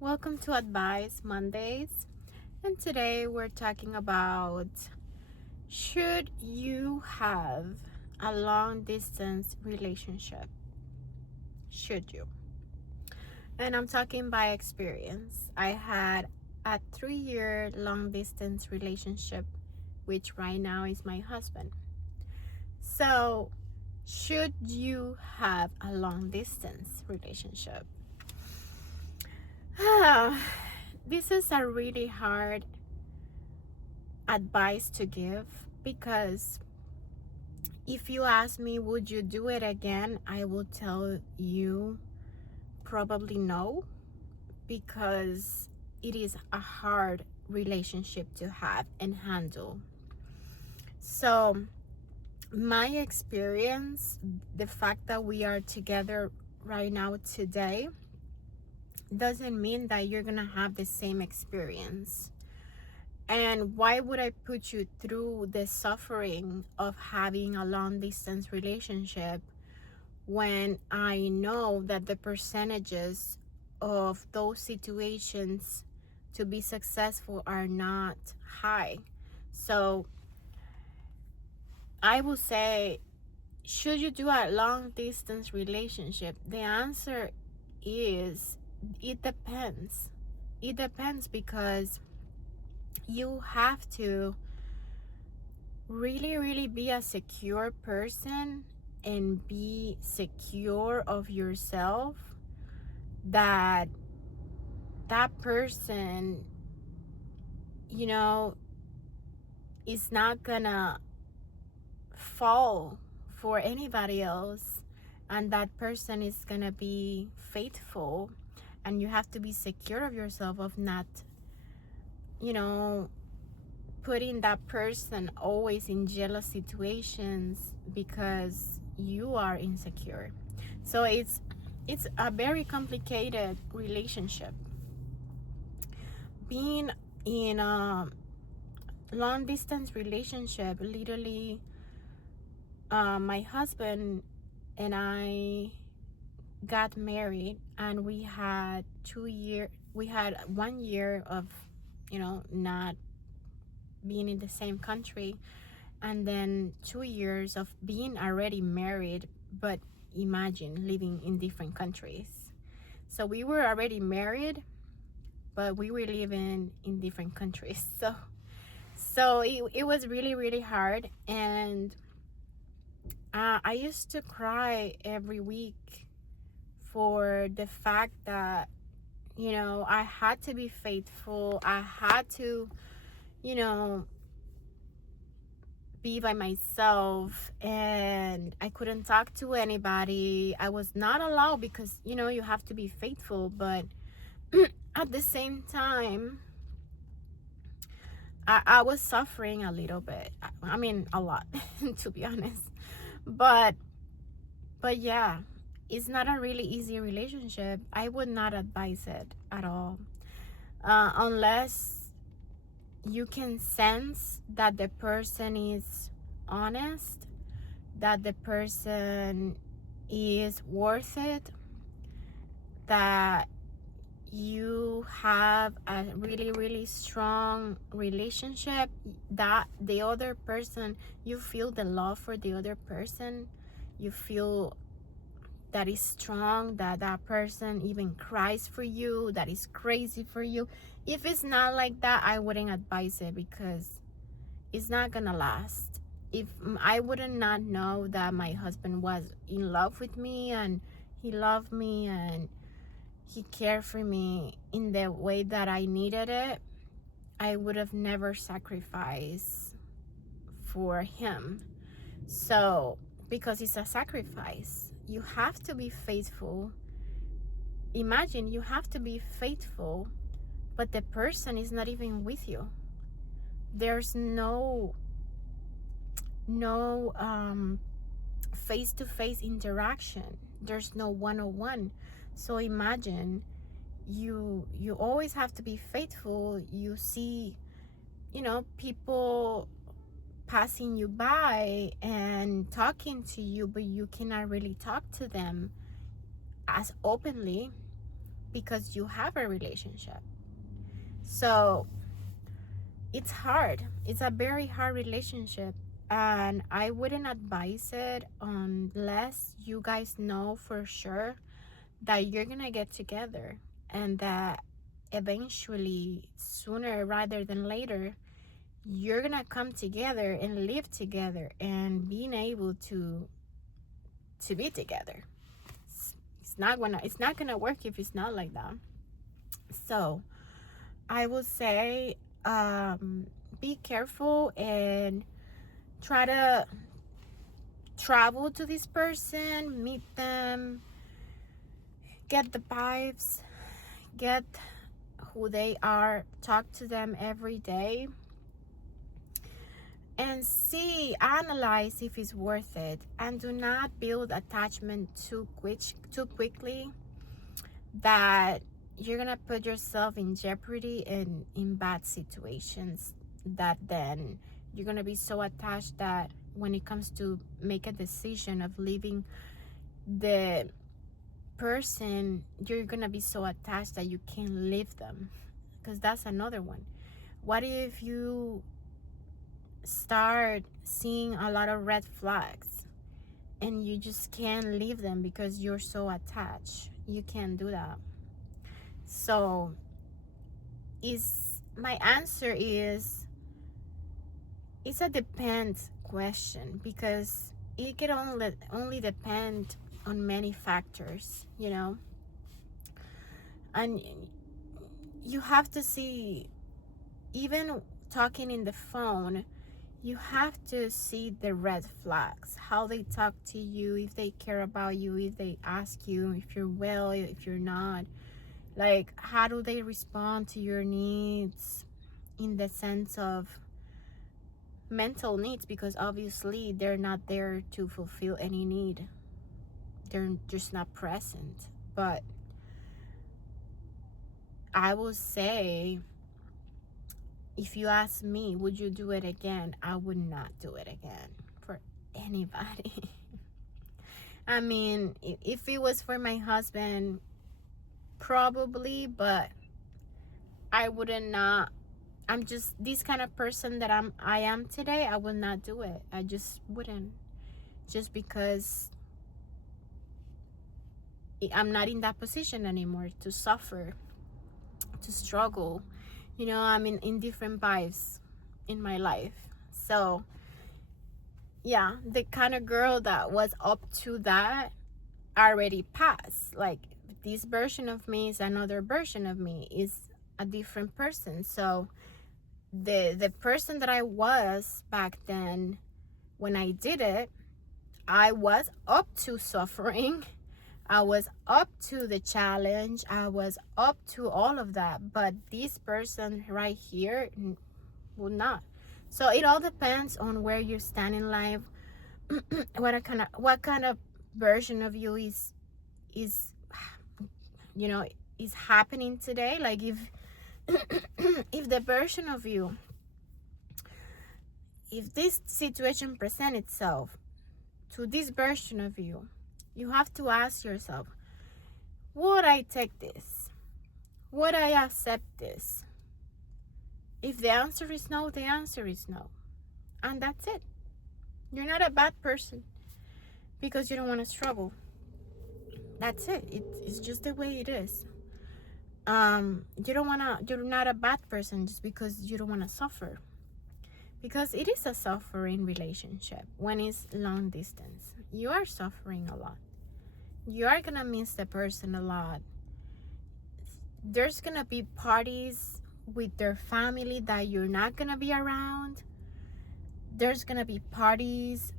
Welcome to Advice Mondays, and today we're talking about should you have a long distance relationship? Should you? And I'm talking by experience. I had a 3-year long distance relationship, which right now is my husband. So, should you have a long distance relationship? This is a really hard advice to give because if you ask me, would you do it again? I will tell you probably no, because it is a hard relationship to have and handle. So, my experience, the fact that we are together right now today, doesn't mean that you're gonna have the same experience. And why would I put you through the suffering of having a long distance relationship when I know that the percentages of those situations to be successful are not high? So I will say, should you do a long distance relationship? The answer is it depends. It depends because you have to really be a secure person and be secure of yourself, that that person, you know, is not gonna fall for anybody else, and that person is gonna be faithful. And you have to be secure of yourself, of not, you know, putting that person always in jealous situations because you are insecure. So it's a very complicated relationship. Being in a long distance relationship, literally, my husband and I got married, and we had 1 year of, not being in the same country, and then 2 years of being already married, but imagine living in different countries. So we were already married, but we were living in different countries. So it was really hard. And I used to cry every week for the fact that, I had to be faithful. I had to, you know be by myself, and I couldn't talk to anybody. I was not allowed because, you have to be faithful. But at the same time, I was suffering a little bit. I mean, a lot, to be honest. But yeah, it's not a really easy relationship. I would not advise it at all, unless you can sense that the person is honest, that the person is worth it, that you have a really strong relationship, that the other person, you feel the love for the other person, you feel that is strong, that that person even cries for you, that is crazy for you. If it's not like that, I wouldn't advise it, because it's not gonna last. If I wouldn't not know that my husband was in love with me, and he loved me, and he cared for me in the way that I needed it, I would have never sacrificed for him. So, because it's a sacrifice, you have to be faithful. Imagine, you have to be faithful, but the person is not even with you. There's no face-to-face interaction. There's no one-on-one. So imagine, you always have to be faithful. You see, people passing you by and talking to you, but you cannot really talk to them as openly. because you have a relationship. So it's hard. It's a very hard relationship. And I wouldn't advise it unless you guys know for sure that you're gonna get together, and that eventually, sooner rather than later, you're gonna come together and live together and being able to be together. It's not gonna work if it's not like that. So I will say, be careful and try to travel to this person, meet them, get the vibes, get who they are, talk to them every day, and see, analyze if it's worth it. And do not build attachment too quickly, that you're gonna put yourself in jeopardy and in bad situations, that then you're gonna be so attached that when it comes to make a decision of leaving the person, you're gonna be so attached that you can't leave them. Because that's another one. What if you start seeing a lot of red flags and you just can't leave them because you're so attached? You can't do that. So my answer is, it's a depends question, because it can only depend on many factors, and you have to see, even talking in the phone, you have to see the red flags, how they talk to you, if they care about you, if they ask you if you're well, if you're not, like how do they respond to your needs, in the sense of mental needs, because obviously they're not there to fulfill any need, they're just not present. But I will say, if you ask me, would you do it again? I would not do it again for anybody. I mean, if it was for my husband, probably, but I wouldn't not. I'm just this kind of person that I am today. I would not do it. I just wouldn't. Just because I'm not in that position anymore to suffer, to struggle. I'm in different vibes in my life. So yeah, the kind of girl that was up to that already passed. Like, this version of me is another version of me, is a different person. So the person that I was back then, when I did it, I was up to suffering. I was up to the challenge. I was up to all of that. But this person right here will not. So it all depends on where you stand in life. what kind of version of you is is happening today. Like, if if the version of you, if this situation presents itself to this version of you, you have to ask yourself, would I take this? Would I accept this? If the answer is no, the answer is no. And that's it. You're not a bad person because you don't want to struggle. That's it. It's just the way it is. You're not a bad person just because you don't want to suffer. Because it is a suffering relationship when it's long distance. You are suffering a lot. You are gonna miss the person a lot. There's gonna be parties with their family that you're not gonna be around. There's gonna be parties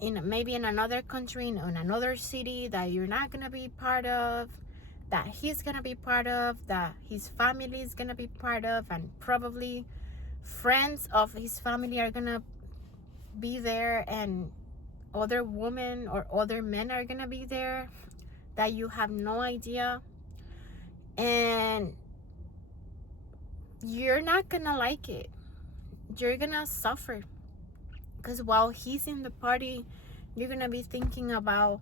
maybe in another country, in another city, that you're not gonna be part of, that he's gonna be part of, that his family is gonna be part of, and probably friends of his family are gonna be there, and other women or other men are gonna be there that you have no idea. And you're not gonna like it. You're gonna suffer, because while he's in the party, you're gonna be thinking about,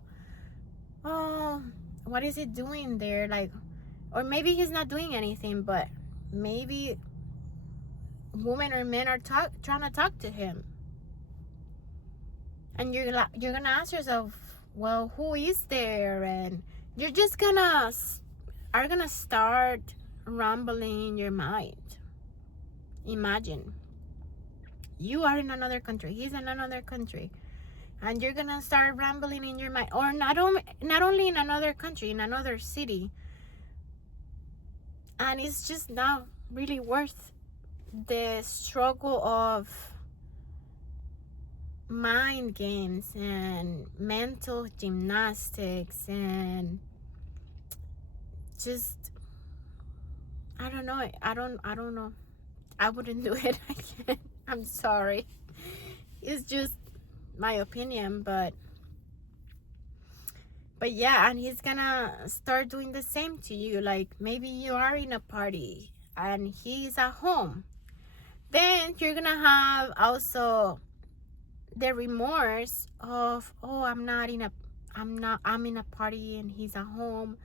oh, what is he doing there? Like, Or maybe he's not doing anything, but maybe women or men are trying to talk to him. And you're gonna ask yourself, well, who is there? And you're just gonna start rambling in your mind. Imagine you are in another country, he's in another country, and you're gonna start rambling in your mind. Or not only in another country, in another city, and it's just not really worth the struggle of mind games and mental gymnastics, and just I don't know. I don't know. I wouldn't do it again. I'm sorry. It's just my opinion, but yeah, and he's gonna start doing the same to you. Like, maybe you are in a party and he's at home. Then you're gonna have also the remorse of, oh, I'm in a party and he's at home.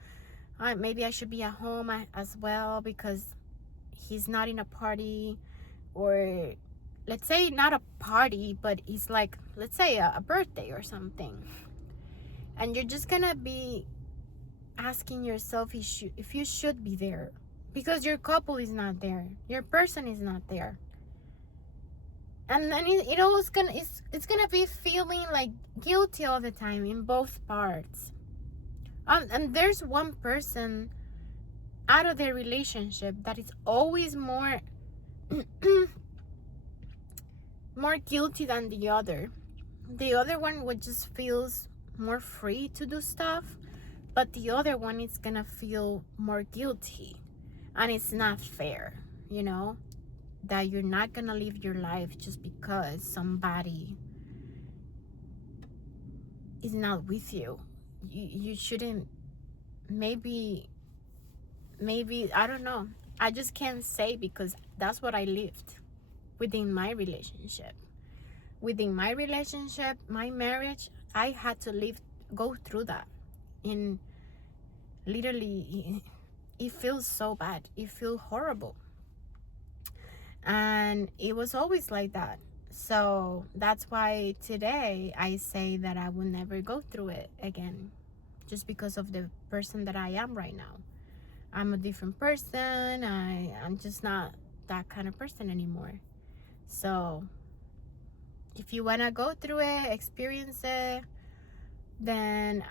Maybe I should be at home as well, because he's not in a party. Or let's say not a party, but it's like, let's say a birthday or something, and you're just gonna be asking yourself if you should be there, because your couple is not there, your person is not there. And then it's gonna be feeling like guilty all the time in both parts. And there's one person out of their relationship that is always more more guilty than the other. The other one would just feels more free to do stuff, but the other one is gonna feel more guilty. And it's not fair, that you're not gonna live your life just because somebody is not with you. You shouldn't. Maybe I don't know. I just can't say, because that's what I lived within my relationship. Within my relationship, my marriage, I had to go through that. And literally, it feels so bad. It feels horrible. And it was always like that. So that's why today I say that I will never go through it again, just because of the person that I am right now. I'm a different person. I'm just not that kind of person anymore. So if you want to go through it, experience it, then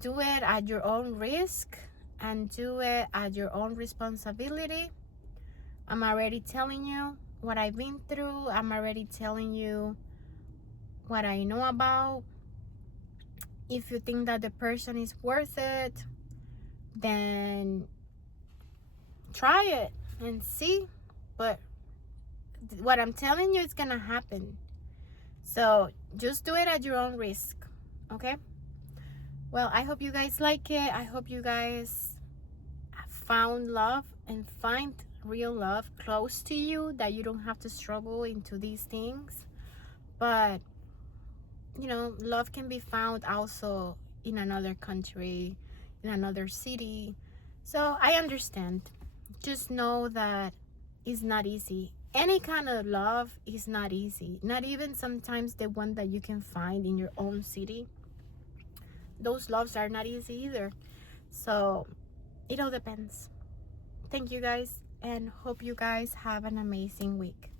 do it at your own risk and do it at your own responsibility. I'm already telling you what I've been through. I'm already telling you what I know about. If you think that the person is worth it, then try it and see. But what I'm telling you is gonna happen. So just do it at your own risk, okay? Well, I hope you guys like it. I hope you guys found love and find real love close to you, that you don't have to struggle into these things. But love can be found also in another country, in another city. So I understand. Just know that it's not easy. Any kind of love is not easy. Not even sometimes the one that you can find in your own city. Those loves are not easy either. So it all depends. Thank you guys, and hope you guys have an amazing week.